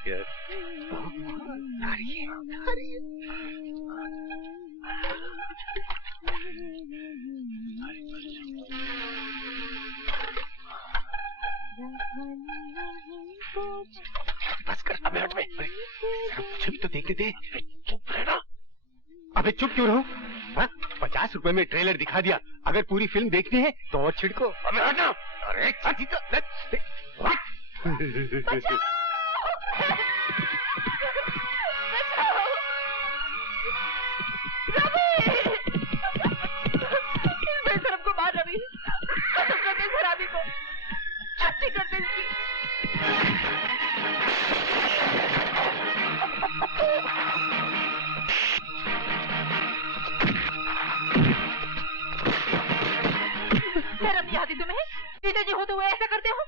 क्या बस कर। अबे हट बे, मुझे भी तो देखने दे। चुप रहना। अबे चुप क्यों रहो? 50 रुपए में ट्रेलर दिखा दिया, अगर पूरी फिल्म देखनी है तो और छिड़को। अबे हटना। अरे बचाओ! छुट्टी कर दे इसकी। शर्म नहीं आती तुम्हें? जीजा जी होते हुए ऐसा करते हो?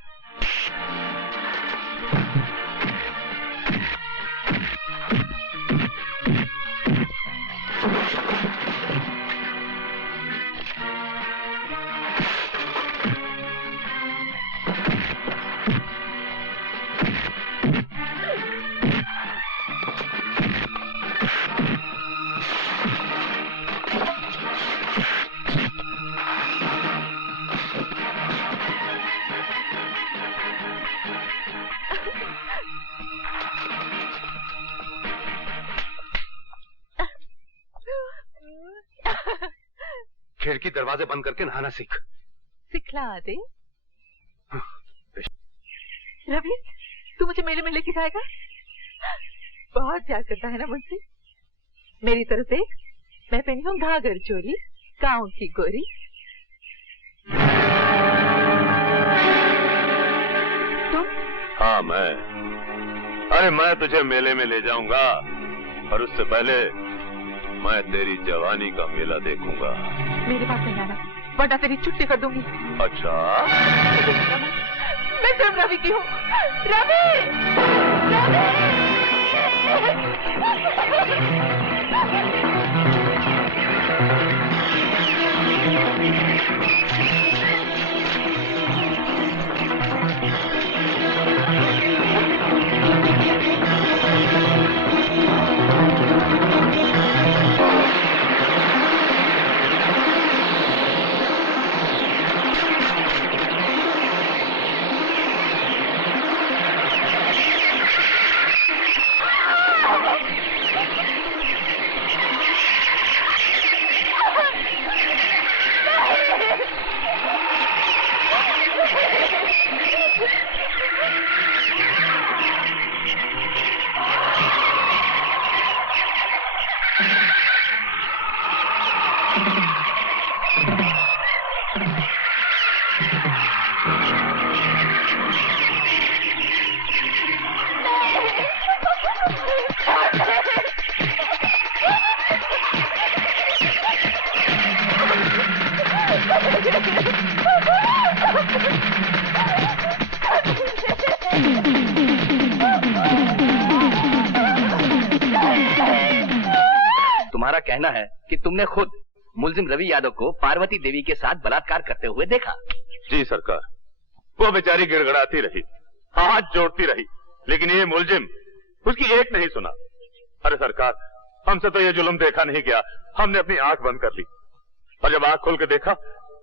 खिड़की दरवाजे बंद करके नहाना सीख। सिखला दे। रवि, तू मुझे मेले में लेके जाएगा? बहुत प्यार करता है ना मुझसे। मेरी तरफ से मैं पहनी हूँ घाघर चोली, गाँव की गोरी। तुम? हाँ मैं। अरे मैं तुझे मेले में ले जाऊंगा, और उससे पहले मैं तेरी जवानी का मेला देखूंगा। मेरे पास नहीं आना, वरना तेरी छुट्टी कर दूंगी। अच्छा? मैं सिर्फ रवि की हूँ। रवि! तुम्हारा कहना है कि तुमने खुद मुलजिम रवि यादव को पार्वती देवी के साथ बलात्कार करते हुए देखा? जी सरकार, वो बेचारी गिड़गड़ाती रही, हाथ जोड़ती रही, लेकिन ये मुलजिम उसकी एक नहीं सुना। अरे सरकार, हमसे तो ये जुल्म देखा नहीं गया, हमने अपनी आंख बंद कर ली, और जब आंख खोल के देखा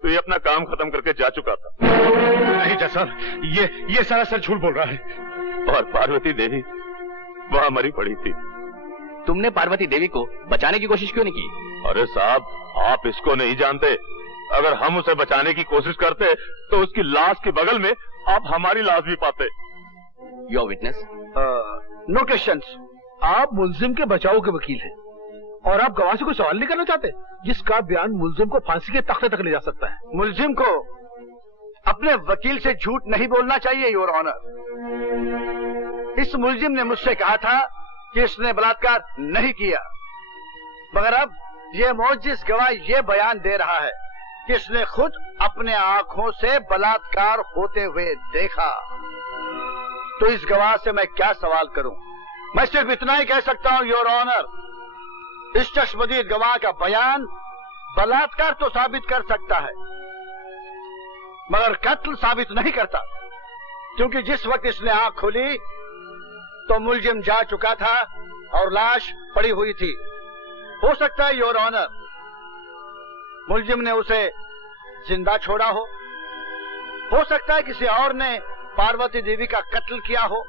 तो ये अपना काम खत्म करके जा चुका था। नहीं जज साहब, ये सरासर झूठ बोल रहा है। और पार्वती देवी वहां मरी पड़ी थी। तुमने पार्वती देवी को बचाने की कोशिश क्यों नहीं की? अरे साहब, आप इसको नहीं जानते। अगर हम उसे बचाने की कोशिश करते तो उसकी लाश के बगल में आप हमारी लाश भी पाते। Your witness? No questions. आप मुलजिम के बचाव के वकील हैं और आप गवाह से कोई सवाल नहीं करना चाहते, जिसका बयान मुलजिम को फांसी के तख्ते तक ले जा सकता है। मुलजिम को अपने वकील से झूठ नहीं बोलना चाहिए योर ऑनर। इस मुलजिम ने मुझसे कहा था कि इसने बलात्कार नहीं किया, मगर अब ये मोजिज़ गवाह ये बयान दे रहा है कि इसने खुद अपने आंखों से बलात्कार होते हुए देखा। तो इस गवाह से मैं क्या सवाल करूं? मैं सिर्फ इतना ही कह सकता हूं योर ऑनर, इस चश्मदीद गवाह का बयान बलात्कार तो साबित कर सकता है, मगर कत्ल साबित नहीं करता, क्योंकि जिस वक्त इसने आंख खोली तो मुलजिम जा चुका था और लाश पड़ी हुई थी। हो सकता है योर ऑनर मुलजिम ने उसे जिंदा छोड़ा हो सकता है किसी और ने पार्वती देवी का कत्ल किया हो।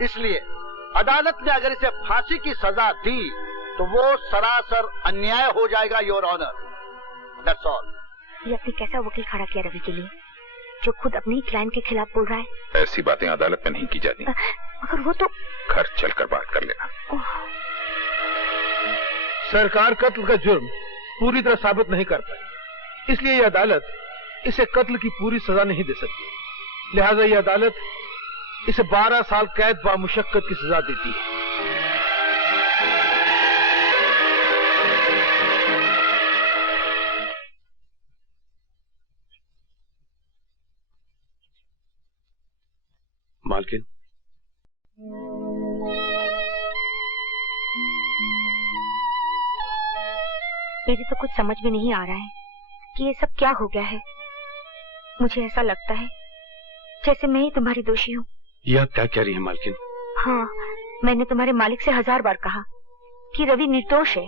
इसलिए अदालत ने अगर इसे फांसी की सजा दी तो वो सरासर अन्याय हो जाएगा योर ऑनर। That's all. ये आपने कैसा वकील खड़ा किया रवि के लिए, जो खुद अपनी क्लाइंट के खिलाफ बोल रहा है? ऐसी बातें अदालत में नहीं की जाती। मगर वो तो घर चलकर बात कर लेना। सरकार कत्ल का जुर्म पूरी तरह साबित नहीं कर पाई, इसलिए ये अदालत इसे कत्ल की पूरी सजा नहीं दे सकती। लिहाजा ये अदालत इसे 12 साल कैद बामुशक्कत की सजा देती है। मालकिन, मेरी तो कुछ समझ में नहीं आ रहा है कि ये सब क्या हो गया है। मुझे ऐसा लगता है जैसे मैं ही तुम्हारी दोषी हूँ। ये आप क्या कह रही हैं मालकिन? हाँ, मैंने तुम्हारे मालिक से 1000 बार कहा कि रवि निर्दोष है,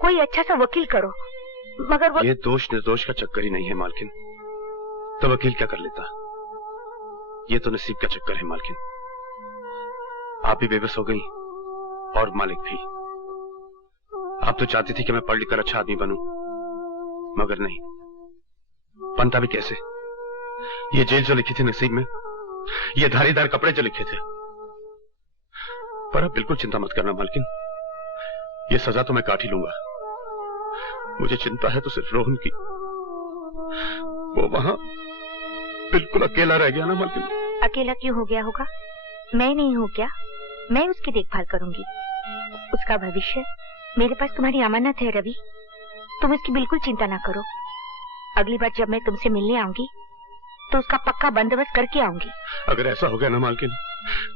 कोई अच्छा सा वकील करो, मगर वो... ये दोष निर्दोष का चक्कर ही नहीं है मालकिन, तो वकील क्या कर लेता? ये तो नसीब का चक्कर है मालकिन। आप भी बेबस हो गई और मालिक भी। आप तो चाहती थी कि मैं पढ़ लिखकर अच्छा आदमी बनूं, मगर नहीं, बनता भी कैसे? ये जेल जो लिखी थी नसीब में, ये धारीदार कपड़े जो लिखे थे। पर अब बिल्कुल चिंता मत करना मालकिन, ये सजा तो मैं काट ही लूंगा। मुझे चिंता है तो सिर्फ रोहन की। वो वहां बिल्कुल अकेला रह गया ना मालकिन। अकेला क्यों हो गया होगा? मैं नहीं हूँ क्या? मैं उसकी देखभाल करूंगी। उसका भविष्य मेरे पास तुम्हारी अमानत है रवि, तुम इसकी बिल्कुल चिंता ना करो। अगली बार जब मैं तुमसे मिलने आऊंगी तो उसका पक्का बंदोबस्त करके आऊंगी। अगर ऐसा हो गया ना मालकिन,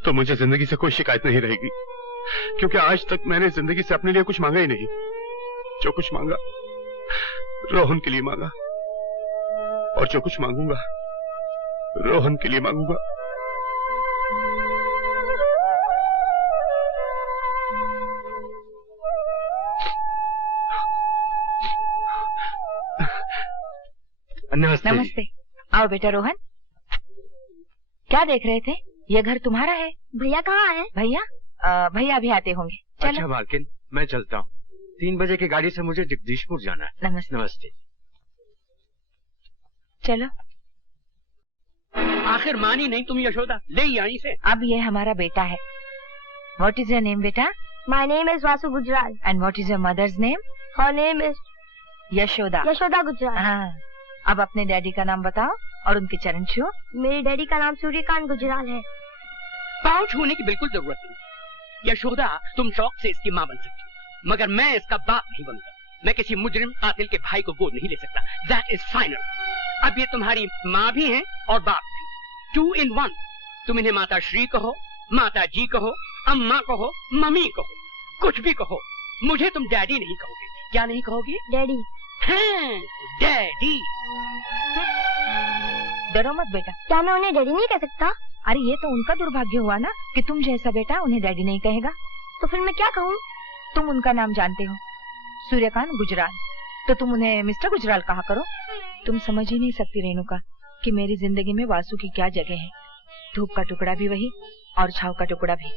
तो मुझे जिंदगी से कोई शिकायत नहीं रहेगी, क्योंकि आज तक मैंने जिंदगी से अपने लिए कुछ मांगा ही नहीं। जो कुछ मांगा रोहन के लिए मांगा, और जो कुछ मांगूंगा रोहन के लिए मांगूंगा। नमस्ते। नमस्ते। आओ बेटा रोहन, क्या देख रहे थे? ये घर तुम्हारा है। भैया कहाँ है? भैया अभी आते होंगे। चलो। अच्छा मालकिन, मैं चलता हूँ। 3 बजे की गाड़ी से मुझे जगदीशपुर जाना है। नमस्ते। नमस्ते। चलो। आखिर मानी नहीं तुम यशोदा, ले यहीं से। अब ये हमारा बेटा है। What is your name बेटा? My name is Vasu Gujral. And what is your mother's name? Her name is Yashoda. Yashoda Gujral. हाँ। अब अपने डैडी का नाम बताओ और उनके चरण छुओ। मेरे डैडी का नाम सूर्यकांत गुजराल है। पाँव छूने की बिल्कुल जरूरत नहीं। यशोदा, तुम शौक से इसकी माँ बन सकती हो, मगर मैं इसका बाप नहीं बनूंगा। मैं किसी मुजरिम कातिल के भाई को गोद नहीं ले सकता। That is final। अब ये तुम्हारी माँ भी है और बाप भी, 2 in 1। तुम इन्हें माता श्री कहो, माता जी कहो, अम्मा कहो, मम्मी कहो, कुछ भी कहो, मुझे तुम डैडी नहीं कहोगे। क्या नहीं कहोगे? डैडी। हाँ, डैडी। डरो मत बेटा। क्या मैं उन्हें डैडी नहीं कह सकता? अरे ये तो उनका दुर्भाग्य हुआ ना कि तुम जैसा बेटा उन्हें डैडी नहीं कहेगा। तो फिर मैं क्या कहूँ? तुम उनका नाम जानते हो, सूर्यकांत गुजराल, तो तुम उन्हें मिस्टर गुजराल कहा करो। तुम समझ ही नहीं सकती रेणुका कि मेरी जिंदगी में वासु की क्या जगह है। धूप का टुकड़ा भी वही और छाव का टुकड़ा भी।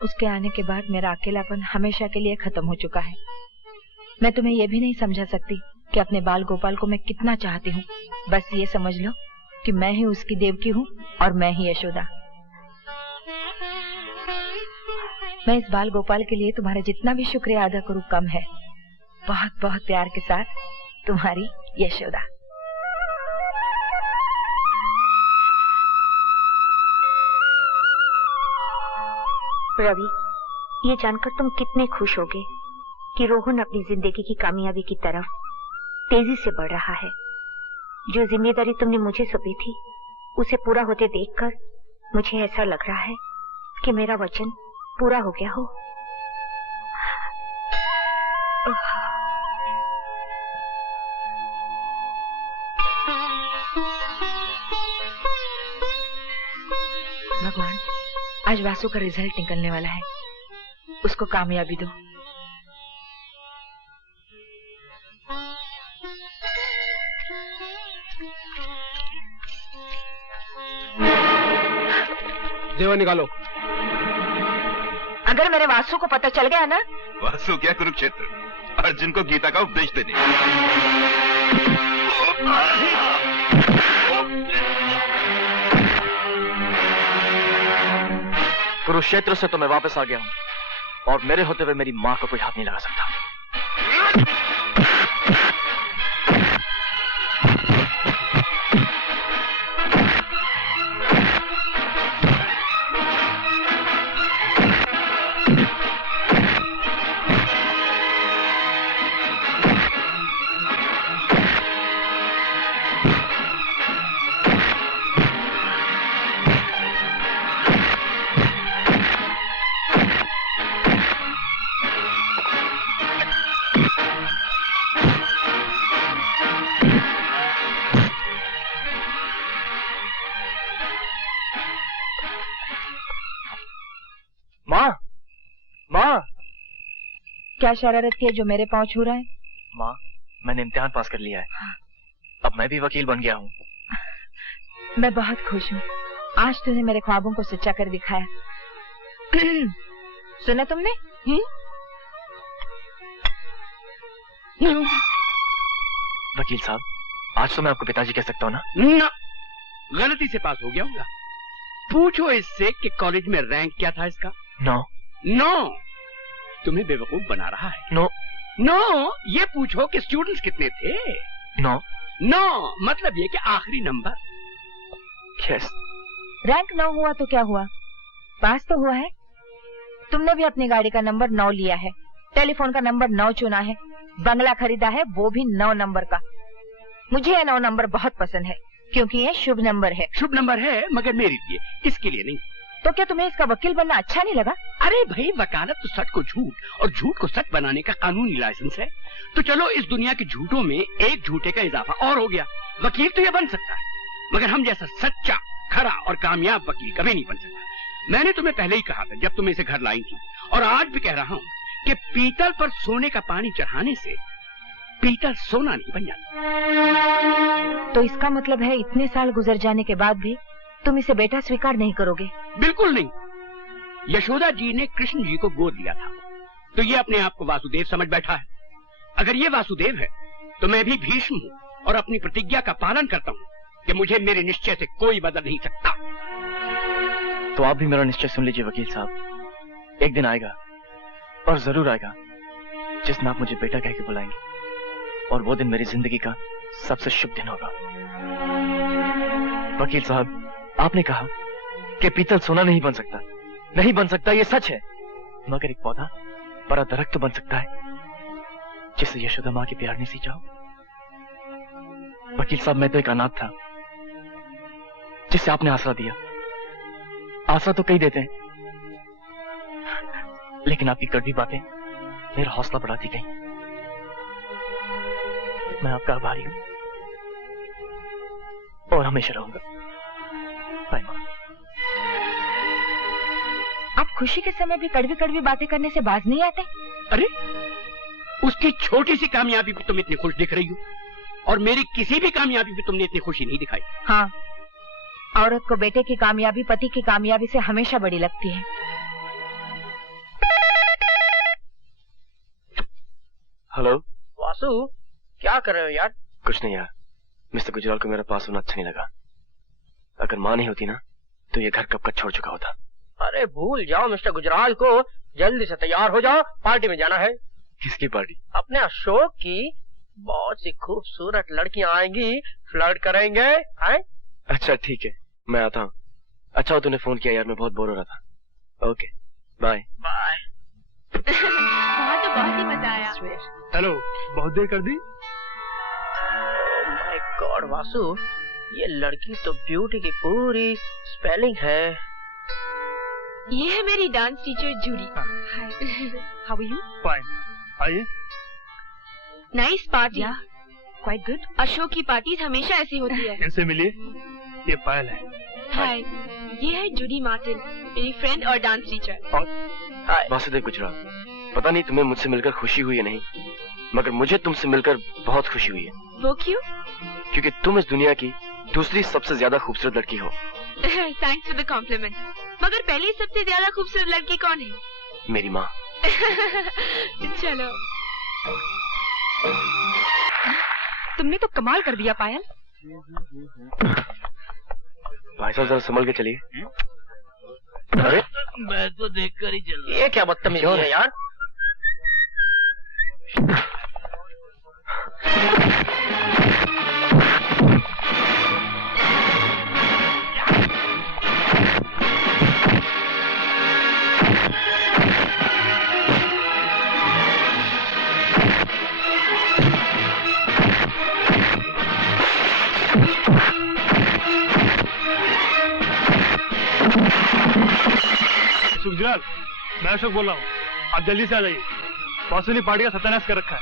उसके आने के बाद मेरा अकेलापन हमेशा के लिए खत्म हो चुका है। मैं तुम्हें यह भी नहीं समझा सकती कि अपने बाल गोपाल को मैं कितना चाहती हूँ। बस ये समझ लो कि मैं ही उसकी देवकी हूँ और मैं ही यशोदा। मैं इस बाल गोपाल के लिए तुम्हारा जितना भी शुक्रिया अदा करूँ कम है। बहुत बहुत प्यार के साथ तुम्हारी यशोदा। रवि, ये जानकर तुम कितने खुश होगे कि रोहन अपनी जिंदगी की कामयाबी की तरफ तेजी से बढ़ रहा है। जो जिम्मेदारी तुमने मुझे सौंपी थी उसे पूरा होते देखकर मुझे ऐसा लग रहा है कि मेरा वचन पूरा हो गया हो। भगवान, आज वासु का रिजल्ट निकलने वाला है, उसको कामयाबी दो। जेवर निकालो। अगर मेरे वासु को पता चल गया ना। वासु क्या कुरुक्षेत्र, अर्जुन को गीता का उपदेश देने। कुरुक्षेत्र से तो मैं वापस आ गया हूं और मेरे होते हुए मेरी मां को कोई हाथ नहीं लगा सकता। क्या शरारत की है जो मेरे पांव छू रहा है? माँ, मैंने इम्तिहान पास कर लिया है। अब मैं भी वकील बन गया हूँ। मैं बहुत खुश हूँ। आज तूने मेरे ख्वाबों को सच्चा कर दिखाया। सुना तुमने? वकील साहब, आज तो मैं आपको पिताजी कह सकता हूँ ना? ना, गलती से पास हो गया होगा। पूछो इससे कि कॉलेज में रैंक क्या था इसका। नो, तुम्हें बेवकूफ बना रहा है। नो, ये पूछो कि स्टूडेंट्स कितने थे। नो, मतलब ये कि आखिरी नंबर। यस। रैंक 9 हुआ तो क्या हुआ, पास तो हुआ है। तुमने भी अपनी गाड़ी का नंबर 9 लिया है, टेलीफोन का नंबर 9 चुना है, बंगला खरीदा है वो भी 9 नंबर का। मुझे ये 9 नंबर बहुत पसंद है क्योंकि ये शुभ नंबर है। शुभ नंबर है मगर मेरे लिए, इसके लिए नहीं। तो क्या तुम्हें इसका वकील बनना अच्छा नहीं लगा? अरे भाई, वकालत तो सच को झूठ और झूठ को सच बनाने का कानूनी लाइसेंस है। तो चलो इस दुनिया के झूठों में एक झूठे का इजाफा और हो गया। वकील तो ये बन सकता है मगर हम जैसा सच्चा, खरा और कामयाब वकील कभी नहीं बन सकता। मैंने तुम्हें पहले ही कहा था जब तुम इसे घर लाई थी, और आज भी कह रहा हूँ कि पीतल पर सोने का पानी चढ़ाने से पीतल सोना नहीं बन जाता। तो इसका मतलब है इतने साल गुजर जाने के बाद भी तुम इसे बेटा स्वीकार नहीं करोगे? बिल्कुल नहीं। यशोदा जी ने कृष्ण जी को गोद लिया था तो ये अपने आप को वासुदेव समझ बैठा है। अगर ये वासुदेव है तो मैं भी भीष्म हूँ और अपनी प्रतिज्ञा का पालन करता हूँ कि मुझे मेरे निश्चय से कोई बदल नहीं सकता। तो आप भी मेरा निश्चय सुन लीजिए वकील साहब। एक दिन आएगा और जरूर आएगा जिस दिन आप मुझे बेटा कह के बुलाएंगे, और वो दिन मेरी जिंदगी का सबसे शुभ दिन होगा। वकील साहब, आपने कहा कि पीतल सोना नहीं बन सकता। नहीं बन सकता, ये सच है, मगर एक पौधा बड़ा दरख्त तो बन सकता है जिससे यशोदा माँ की प्यार नहीं सी जाओ। वकील साहब, मैं तो एक अनाथ था जिससे आपने आसरा दिया। आसरा तो कई देते हैं, लेकिन आपकी कड़वी बातें मेरा हौसला बढ़ाती गई। मैं आपका आभारी हूं और हमेशा रहूंगा। बाय मां। आप खुशी के समय भी कड़वी कड़वी बातें करने से बाज नहीं आते? अरे, उसकी छोटी सी कामयाबी पे तुम इतनी खुश दिख रही हो और मेरी किसी भी कामयाबी पे तुमने इतनी खुशी नहीं दिखाई। हाँ, औरत को बेटे की कामयाबी पति की कामयाबी से हमेशा बड़ी लगती है। हेलो वासु, क्या कर रहे हो यार? कुछ नहीं यार, मिस्टर गुजराल को मेरा पास होना अच्छा नहीं लगा। अगर माँ नहीं होती ना तो ये घर कब का छोड़ चुका होता। अरे भूल जाओ मिस्टर गुजराल को, जल्दी से तैयार हो जाओ, पार्टी में जाना है। किसकी पार्टी? अपने अशोक की। बहुत सी खूबसूरत लड़कियां आएंगी, फ्लर्ट करेंगे। अच्छा ठीक है, मैं आता हूँ। अच्छा तूने फोन किया यार, मैं बहुत बोर हो रहा था। Okay bye bye. वहाँ तो बहुत ही मजा आया। हेलो, बहुत देर कर दी। माय गॉड वासु, ये लड़की तो ब्यूटी की पूरी स्पेलिंग है। ये है मेरी dance teacher Judy. How are you? Fine. आइए। Nice party. Quite good. Ashok की पार्टीज हमेशा ऐसी होती है। इनसे मिलिए, ये पायल है। हाय। ये है जूडी मार्टिन, मेरी फ्रेंड और डांस टीचर। वासुदेव गुजराल, पता नहीं तुम्हें मुझसे मिलकर खुशी हुई है नहीं, मगर मुझे तुमसे मिलकर बहुत खुशी हुई है। वो क्यों? क्योंकि तुम इस दुनिया की दूसरी सबसे ज्यादा खूबसूरत लड़की हो। Thanks for the compliment. मगर पहली सबसे ज्यादा खूबसूरत लड़की कौन है? मेरी माँ। चलो। तुमने तो कमाल कर दिया पायल। भाई साहब जरा संभल के चलिए। अरे मैं तो देखकर ही चल रहा। ये क्या बदतमीजी है यार। गुजराल, मैं अशोक बोल रहा हूँ, आप जल्दी से आ जाइए। वासु ने पार्टी का सत्यानाश कर रखा है।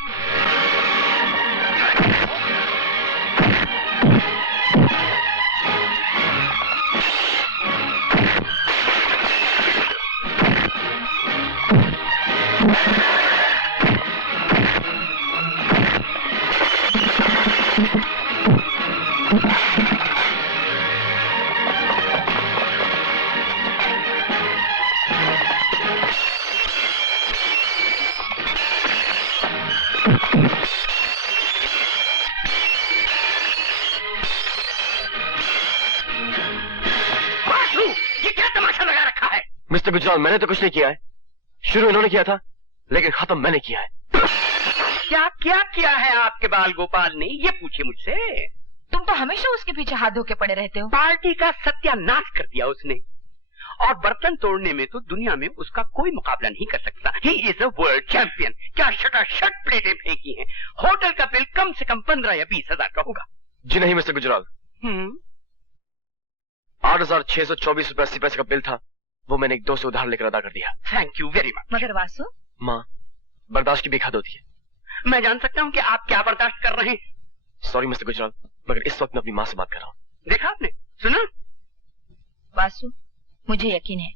मिस्टर गुजराल, मैंने तो कुछ नहीं किया है। शुरू इन्होंने किया था, लेकिन खत्म मैंने किया है। क्या क्या किया है आपके बाल गोपाल ने, ये पूछे मुझसे। तुम तो हमेशा उसके पीछे हाथ धो के पड़े रहते हो। पार्टी का सत्यानाश कर दिया उसने, और बर्तन तोड़ने में तो दुनिया में उसका कोई मुकाबला नहीं कर सकता। He is a world champion. क्या शटाशट प्लेटें फेंकी हैं। होटल का बिल कम से कम 15 या 20 हजार का होगा। जी नहीं मिस्टर गुजराल, 8,624 रुपए 80 पैसे का बिल था, वो मैंने एक दोस्त से उधार लेकर अदा कर दिया। Thank you very much. मगर वासु, माँ, बर्दाश्त की भी हद होती है। मैं जान सकता हूँ कि आप क्या बर्दाश्त कर रहे हैं? सॉरी मिस्टर गुजराल, मगर इस वक्त मैं अपनी माँ से बात कर रहा हूँ। देखा आपने, सुना? वासु, मुझे यकीन है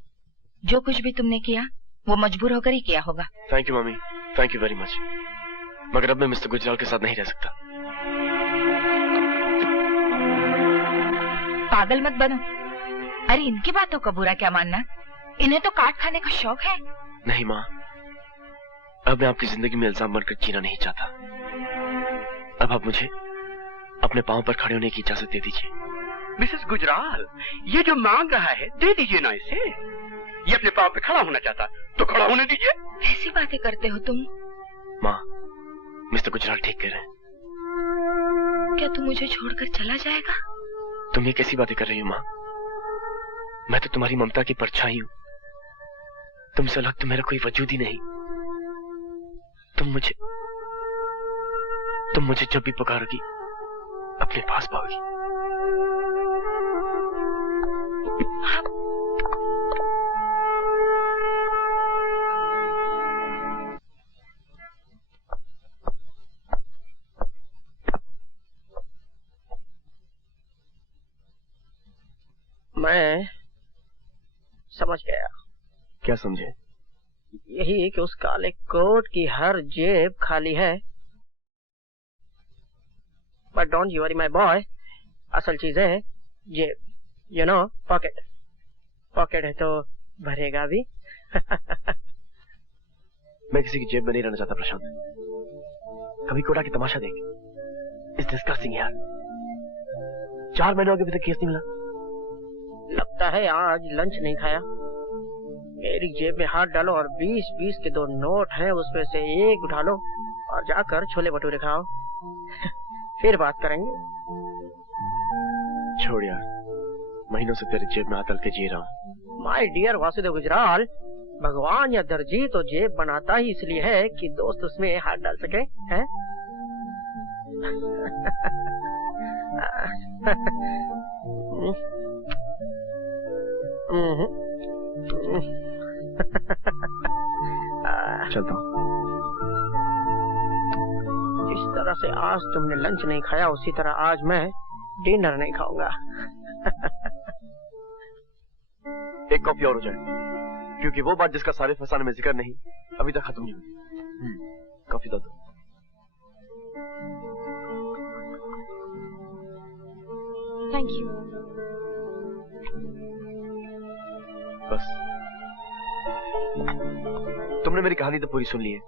जो कुछ भी तुमने किया वो मजबूर होकर ही किया होगा। Thank you mummy, thank you very much. मगर अब मैं मिस्टर गुजराल के साथ नहीं रह सकता। पागल मत बनो। अरे इनकी बातों का बुरा क्या मानना, इन्हें तो काट खाने का शौक है। नहीं माँ, अब मैं आपकी जिंदगी में इल्जाम बनकर जीना नहीं चाहता। अब आप मुझे अपने पांव पर खड़े होने की इजाजत दे दीजिए। मिसेस गुजराल, ये जो मांग रहा है दे दीजिए ना इसे। ये अपने पांव पे खड़ा होना चाहता तो खड़ा होने दीजिए। ऐसी बातें करते हो तुम। माँ, मिस्टर गुजराल ठीक कह रहे हैं। क्या तू मुझे छोड़कर चला जाएगा? तुम ये कैसी बातें कर रही हो माँ? मैं तो तुम्हारी ममता की परछाई हूँ। तुमसे अलग तो मेरा कोई वजूद ही नहीं। तुम मुझे जब भी पुकारोगी अपने पास पाओगी। मैं समझ गया। क्या समझे? यही कि उस काले कोट की हर जेब खाली है। But don't you worry my boy, असल चीज है जेब, यू नो, पॉकेट। पॉकेट है तो भरेगा भी। मैं किसी की जेब में नहीं रहना चाहता प्रशांत। कभी कोटा की तमाशा देख। इस डिस्कसिंग यार। 4 महीनों के अभी तक केस नहीं मिला। लगता है आज लंच नहीं खाया। मेरी जेब में हाथ डालो और 20-20 के 2 नोट हैं, उसमें से एक उठा लो और जाकर छोले भटूरे खाओ। फिर बात करेंगे। छोड़ यार, महीनों से तेरी जेब में हाथ डाल के जी रहा हूँ। माय डियर वासुदेव गुजराल, भगवान या दर्जी तो जेब बनाता ही इसलिए है कि दोस्त उसमें हाथ डाल सके, हैं? चलता हूँ। जिस तरह से आज तुमने लंच नहीं खाया, उसी तरह आज मैं डिनर नहीं खाऊंगा। एक कॉफी और हो जाए, क्योंकि वो बात जिसका सारे फसाने में जिक्र नहीं अभी तक खत्म नहीं हुई। कॉफी दो। Thank you. बस तुमने मेरी कहानी तो पूरी सुन ली है।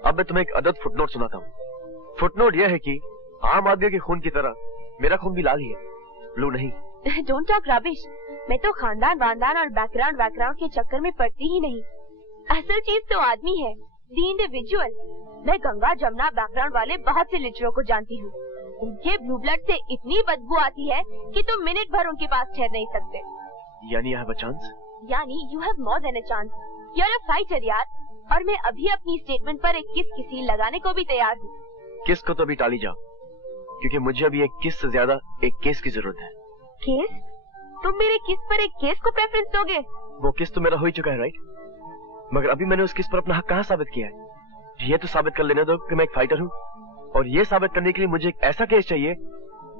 अब मैं तुम्हें एक अदद फुटनोट सुनाता हूँ। फुटनोट यह है कि आम आदमी के खून की तरह मेरा खून भी लाल ही है, ब्लू नहीं। Don't talk rubbish. मैं तो खानदान वानदान और बैकग्राउंड के चक्कर में पड़ती ही नहीं। असल चीज तो आदमी है, द इंडिविजुअल। मैं गंगा जमुना बैकग्राउंड वाले बहुत से लिटरों को जानती हूँ। उनके ब्लू ब्लड से इतनी बदबू आती है कि तुम मिनट भर उनके पास ठहर नहीं सकते। यानी आई हैव अ चांस? यानी you have more than a chance. You are a fighter यार। और मैं अभी अपनी स्टेटमेंट पर एक किस लगाने को भी तैयार हूँ। किस को तो अभी टाली जाओ, क्योंकि मुझे अभी एक किस से ज्यादा एक केस की जरूरत है। केस? तुम मेरे किस पर एक केस को प्रेफरेंस दोगे? वो केस तो मेरा हो ही चुका है, राइट? मगर अभी मैंने उस केस पर अपना हक कहाँ साबित किया है? ये तो साबित कर लेने दो कि मैं एक फाइटर हूँ, और ये साबित करने के लिए मुझे एक ऐसा केस चाहिए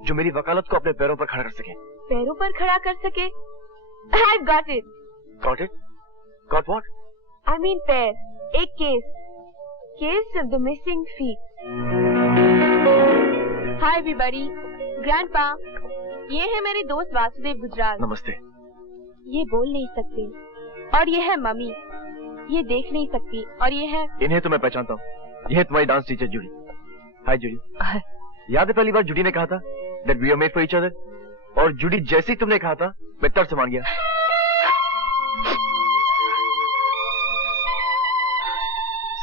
जो मेरी वकालत को अपने पैरों पर खड़ा कर सके। पैरों पर खड़ा कर सके? I've got it. Got it? Got what? I mean पैर। एक case. Case of the missing feet. Hi everybody. Grandpa. ये है मेरे दोस्त वासुदेव गुजराल। नमस्ते। ये बोल नहीं सकते। और ये है मम्मी। ये देख नहीं सकती। और ये है, इन्हें तो मैं पहचानता हूँ। ये है तुम्हारी डांस टीचर जूडी। हाय जूडी। याद है पहली बार जूडी ने कहा था that we are made for each other? और जूडी जैसे ही तुमने कहा था मैं तब से मान गया।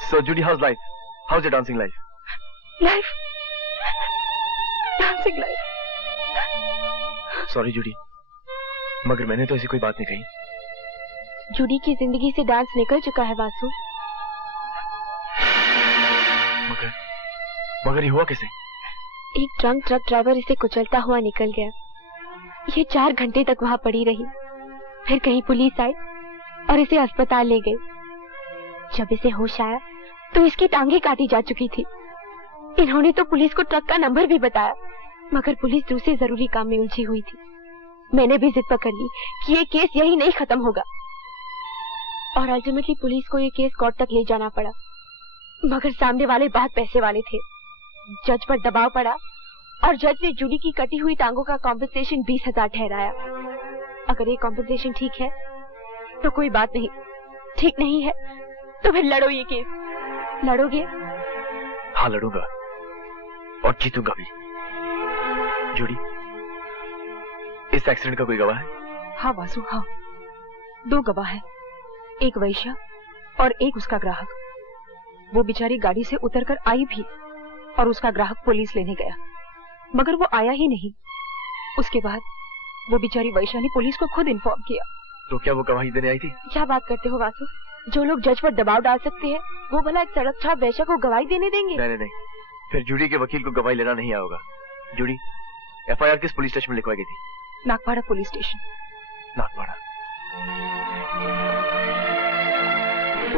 So Judy, how's life? How's your dancing life? life. Dancing life. Sorry Judy, मगर मैंने तो ऐसी कोई बात नहीं कही। जूडी की जिंदगी से डांस निकल चुका है वासु। मगर ये हुआ कैसे? एक ड्रंक ट्रक ड्राइवर इसे कुचलता हुआ निकल गया। ये 4 घंटे तक वहाँ पड़ी रही। फिर कहीं पुलिस आई और इसे अस्पताल ले गई। जब इसे होश आया तो इसकी टांगे काटी जा चुकी थी। इन्होंने तो पुलिस को ट्रक का नंबर भी बताया, मगर पुलिस दूसरे जरूरी काम में उलझी हुई थी। मैंने भी जिद पकड़ ली कि ये केस यही नहीं खत्म होगा, और अल्टीमेटली पुलिस को ये केस कोर्ट तक ले जाना पड़ा। मगर सामने वाले बहुत पैसे वाले थे। जज पर दबाव पड़ा और जज ने जूडी की कटी हुई टांगों का कॉम्पेंसेशन 20,000 ठहराया। अगर ये कॉम्पेंसेशन ठीक है तो कोई बात नहीं, ठीक नहीं है तो फिर लड़ो ये केस। लड़ोगे? हाँ लड़ूंगा और जीतूंगा भी। जूडी, इस एक्सीडेंट का कोई गवाह है? हाँ वासु, हाँ 2 गवाह हैं, एक वैश्या और एक उसका ग्राहक। वो बेचारी गाड़ी से उतरकर आई भी और उसका ग्राहक पुलिस लेने गया, मगर वो आया ही नहीं। उसके बाद वो बेचारी वैश्या ने पुलिस को खुद इन्फॉर्म किया। तो क्या वो गवाही देने आई थी? क्या बात करते हो वासु? जो लोग जज पर दबाव डाल सकते हैं वो भला एक सड़क छाप वैश्या को गवाही देने देंगे? नहीं नहीं नहीं, फिर जूडी के वकील को गवाही लेना नहीं आएगा। जूडी, FIR किस पुलिस स्टेशन में लिखवाई गई थी? Nagpada police station. नागपाड़ा।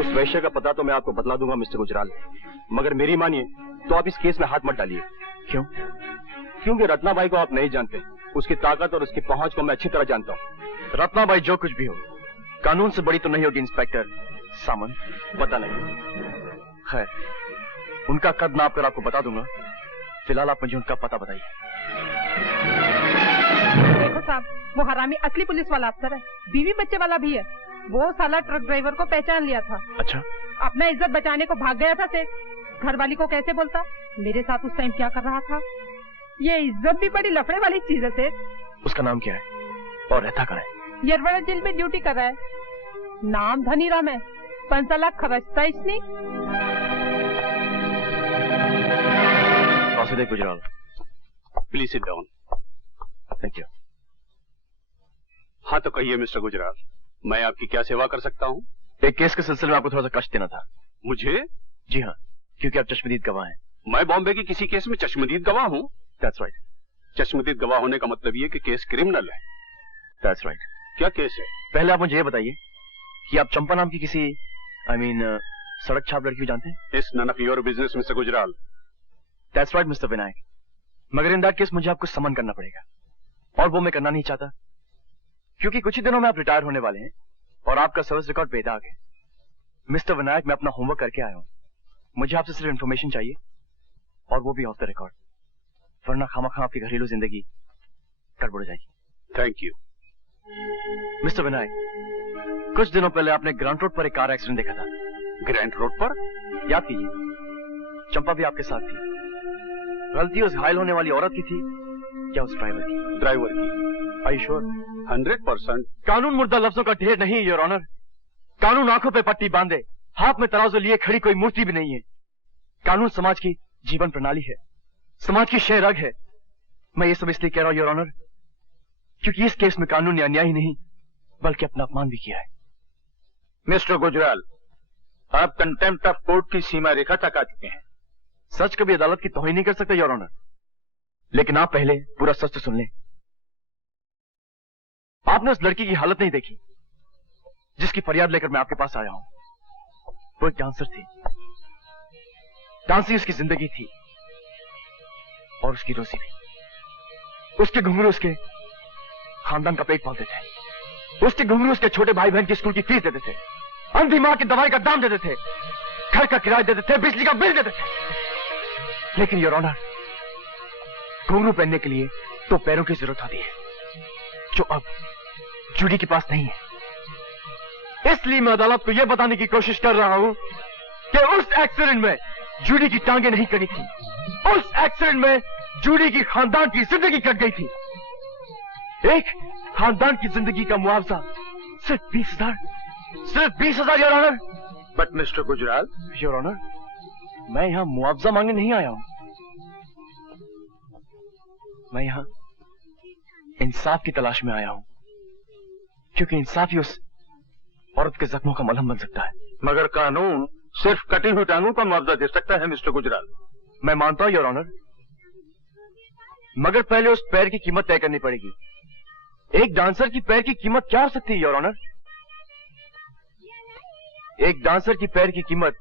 उस वैश्य का पता तो मैं आपको बतला दूंगा मिस्टर गुजराल, मगर मेरी मानिए तो आप इस केस में हाथ मत डालिए। क्यों? क्योंकि रत्नाबाई को आप नहीं जानते। उसकी ताकत और उसकी पहुंच को मैं अच्छी तरह जानता हूँ। रत्नाबाई जो कुछ भी हो, कानून से बड़ी तो नहीं होगी इंस्पेक्टर सामंत। पता नहीं। खैर, उनका कद नाप कर आपको बता दूंगा। फिलहाल आप मुझे उनका पता बताइए। देखो साहब, वो हरामी असली पुलिस वाला अफसर है, बीवी बच्चे वाला भी है। वो साला ट्रक ड्राइवर को पहचान लिया था। अच्छा? अपना इज्जत बचाने को भाग गया था सेठ। घरवाली को कैसे बोलता मेरे साथ उस टाइम क्या कर रहा था। ये इज्जत भी बड़ी लफड़े वाली चीज है सेठ। उसका नाम क्या है और रहता कहाँ है? यरवड़ा जेल में ड्यूटी कर रहा है। नाम धनीराम है। 5 लाख खर्चता इसने। Vasudev Gujral, please sit down. Thank you. हाँ तो कहिए मिस्टर गुजराल, मैं आपकी क्या सेवा कर सकता हूँ? एक केस के सिलसिले में आपको थोड़ा सा कष्ट देना था। मुझे? जी हाँ, क्योंकि आप चश्मदीद गवाह हैं। मैं बॉम्बे के किसी केस में चश्मदीद गवाह हूँ? That's right. चश्मदीद गवाह होने का मतलब ये कि केस क्रिमिनल है। That's right. क्या केस है? पहले आप मुझे ये बताइए कि आप चंपा नाम की किसी सड़क छाप लड़की को जानते हैं? It's none of your business, mister Gujral. That's right, mister Vinayak. मगर इन दैट केस मुझे आपको समन करना पड़ेगा, और वो मैं करना नहीं चाहता, क्योंकि कुछ ही दिनों में आप रिटायर होने वाले हैं और आपका सर्विस रिकॉर्ड बेदाग है। मिस्टर विनायक, मैं अपना होमवर्क करके आया हूँ। मुझे आपसे सिर्फ इन्फॉर्मेशन चाहिए, और वो भी ऑफ द रिकॉर्ड, वरना खामखा आपकी घरेलू जिंदगी गड़बड़ हो जाएगी। Thank you. मिस्टर विनायक, कुछ दिनों पहले आपने ग्रांट रोड पर एक कार एक्सीडेंट देखा था। ग्रैंड रोड पर? याद कीजिए, चंपा भी आपके साथ थी। गलती उस घायल होने वाली औरत की थी या उस ड्राइवर की? ड्राइवर की। I sure? 100%। कानून मुर्दा लफ्जों का ढेर नहीं है योर ऑनर। कानून आंखों पे पट्टी बांधे, हाथ में तराजू लिए खड़ी कोई मूर्ति भी नहीं है। कानून समाज की जीवन प्रणाली है, समाज की शह रग है। मैं ये सब इसलिए कह रहा हूं योर ऑनर, क्योंकि इस केस में कानून ने अन्याय ही नहीं बल्कि अपना अपमान भी किया है। मिस्टर गुजराल, आप कंटेम्प्ट ऑफ कोर्ट की सीमा रेखा तक आ चुके हैं। सच कभी अदालत की तौहीन नहीं कर सकते योर ऑनर, लेकिन आप पहले पूरा सच तो सुन लें। आपने उस लड़की की हालत नहीं देखी जिसकी फरियाद लेकर मैं आपके पास आया हूं। वो एक डांसर थी, डांसिंग उसकी जिंदगी थी और उसकी रोजी भी। उसके घुंघरू उसके खानदान का पेट पालते थे, उसके घुंघरू उसके छोटे भाई बहन की स्कूल की फीस देते थे, अंधी मां की दवाई का दाम देते थे, घर का किराया देते थे, बिजली का बिल देते थे। लेकिन योर ऑनर, घुंघरू पहनने के लिए तो पैरों की जरूरत होती है, जो अब जूडी के पास नहीं है। इसलिए मैं अदालत को यह बताने की कोशिश कर रहा हूं कि उस एक्सीडेंट में जूडी की टांगें नहीं कटी थी, उस एक्सीडेंट में जूडी की खानदान की जिंदगी कट गई थी। एक खानदान की जिंदगी का मुआवजा सिर्फ 20,000, सिर्फ 20,000 your honour. But mister Gujral. Your honour, मैं यहां मुआवजा मांगने नहीं आया हूं, मैं यहां इंसाफ की तलाश में आया हूं, क्योंकि इंसाफ ही उस औरत के जख्मों का मलहम बन सकता है। मगर कानून सिर्फ कटी हुई टांगों का मुआवजा दे सकता है मिस्टर गुजराल। मैं मानता हूं योर ऑनर, मगर पहले उस पैर की कीमत तय करनी पड़ेगी। एक डांसर की पैर की कीमत क्या हो सकती है योर ऑनर? एक डांसर की पैर की कीमत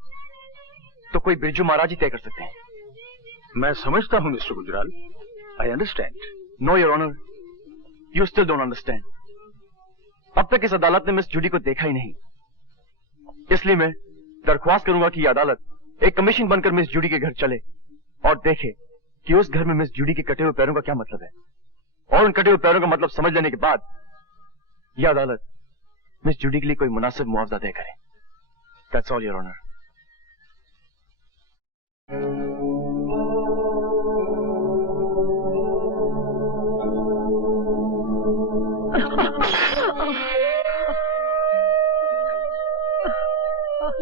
तो कोई बिरजू महाराज ही तय कर सकते हैं। मैं समझता हूं mister Gujral, I understand. No your honour, you still don't understand. अब तक इस अदालत ने मिस जूडी को देखा ही नहीं, इसलिए मैं दरख्वास्त करूंगा कि यह अदालत एक कमीशन बनकर मिस जूडी के घर चले और देखे कि उस घर में मिस जूडी के कटे हुए पैरों का क्या मतलब है, और उन कटे हुए पैरों का मतलब समझ लेने के बाद यह अदालत मिस जूडी के लिए कोई मुनासिब मुआवजा तय करे। That's all your honour.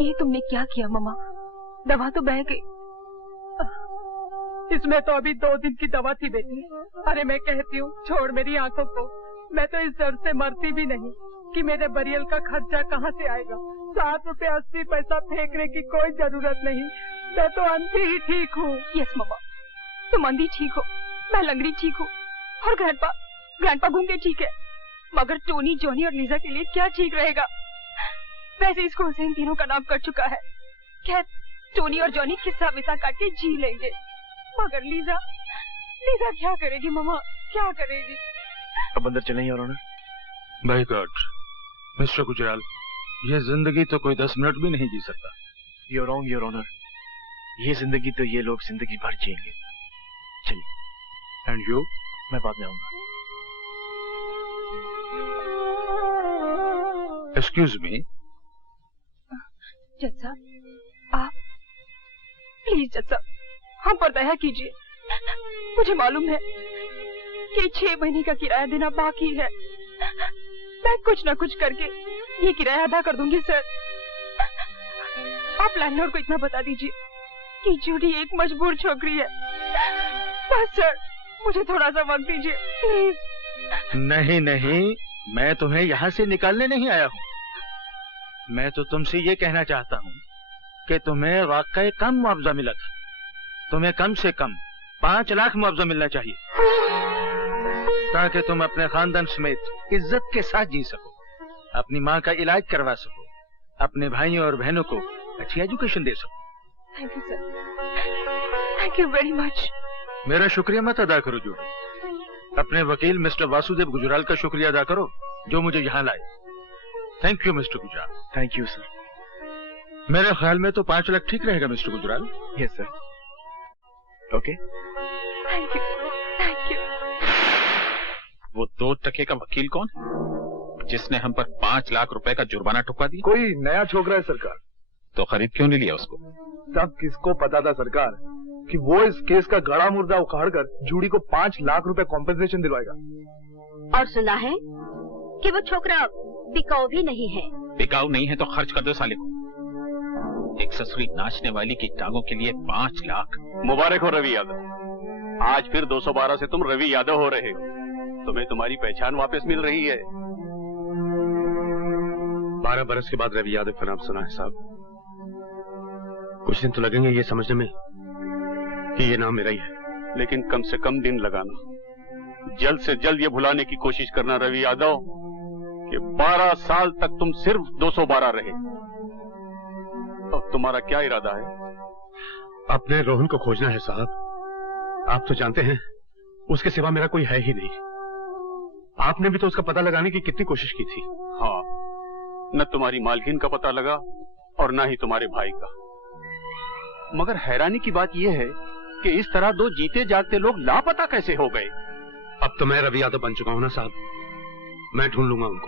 ये तुमने क्या किया मम्मा? दवा तो बह गई। इसमें तो अभी 2 दिन की दवा थी बेटी। अरे मैं कहती हूँ छोड़ मेरी आंखों को, मैं तो इस डर से मरती भी नहीं कि मेरे बरियल का खर्चा कहाँ से आएगा। 7 रुपए 80 पैसा फेंकने की कोई जरूरत नहीं, मैं तो अंधी ही ठीक हूँ। यस मम्मा, तुम अंधी ठीक हो, मैं लंगड़ी ठीक हूँ, और ग्रैंडपा घूंगे ठीक है, मगर टोनी, जॉनी और लीजा के लिए क्या ठीक रहेगा? वैसे इसको हुसैन तीनों का नाम कर चुका है। खैर, टोनी और जॉनी किस्सा विसा काट के जी लेंगे, मगर लीजा क्या करेगी मम्मा, क्या करेगी? अब अंदर चलें your honour. By god mister Gujral, ये जिंदगी तो कोई 10 मिनट भी नहीं जी सकता। You're wrong, योर ऑनर, ये जिंदगी तो ये लोग जिंदगी भर जिएंगे। चलिए। And you? मैं बाद में आऊंगा। Excuse me. जज साहब, आप प्लीज जज साहब, हम पर दया कीजिए। मुझे मालूम है कि 6 महीने का किराया देना बाकी है। मैं कुछ न कुछ करके ये किराया अदा कर दूंगी सर। आप लैंडलॉर्ड को इतना बता दीजिए कि जूडी एक मजबूर छोकरी है। बस सर, मुझे थोड़ा सा वक्त दीजिए प्लीज। नहीं, मैं तुम्हें यहाँ से निकालने नहीं आया हूँ। मैं तो तुमसे ये कहना चाहता हूँ कि तुम्हें वाकई कम मुआवजा मिला था। तुम्हें कम से कम 5 लाख मुआवजा मिलना चाहिए, ताकि तुम अपने खानदान समेत इज्जत के साथ जी सको, अपनी माँ का इलाज करवा सको, अपने भाइयों और बहनों को अच्छी एजुकेशन दे सको। Thank you sir, thank you very much. मेरा शुक्रिया मत अदा करो जूडी, अपने वकील मिस्टर वासुदेव गुजराल का शुक्रिया अदा करो जो मुझे यहाँ लाए। Thank you mister Gujral. Thank you sir. मेरे ख्याल में तो 5 लाख ठीक रहेगा mister Gujral. Yes sir. Okay. Thank you, thank you. वो 2 टके का वकील कौन है जिसने हम पर 5 लाख रुपए का जुर्माना ठुकवा दिया? कोई नया छोकरा है सरकार। तो खरीद क्यों नहीं लिया उसको? तब किसको पता था सरकार कि वो इस केस का गड़ा मुर्दा उखाड़कर जूडी को 5 लाख रुपए कॉम्पेंसेशन दिलवाएगा। और सुना है कि वो छोकरा बिकाऊ भी नहीं है। बिकाऊ नहीं है तो खर्च कर दो साले को। एक ससुरी नाचने वाली की टांगों के लिए 5 लाख। मुबारक हो रवि यादव, आज फिर 212 से तुम रवि यादव हो रहे हो। तुम्हें तुम्हारी पहचान वापस मिल रही है। 12 बरस के बाद रवि यादव का नाम सुना है साहब। कुछ दिन तो लगेंगे ये समझने में कि ये नाम मेरा ही है, लेकिन कम से कम दिन लगाना। जल्द से जल्द ये भुलाने की कोशिश करना रवि यादव कि 12 साल तक तुम सिर्फ 212 रहे। अब तुम्हारा क्या इरादा है? अपने रोहन को खोजना है साहब। आप तो जानते हैं उसके सिवा मेरा कोई है ही नहीं। आपने भी तो उसका पता लगाने की कितनी कोशिश की थी। हाँ, न तुम्हारी मालकिन का पता लगा और न ही तुम्हारे भाई का। मगर हैरानी की बात यह है कि इस तरह 2 जीते जागते लोग लापता कैसे हो गए? अब तो मैं रवि यादव बन चुका हूं ना साहब, मैं ढूंढ लूंगा उनको।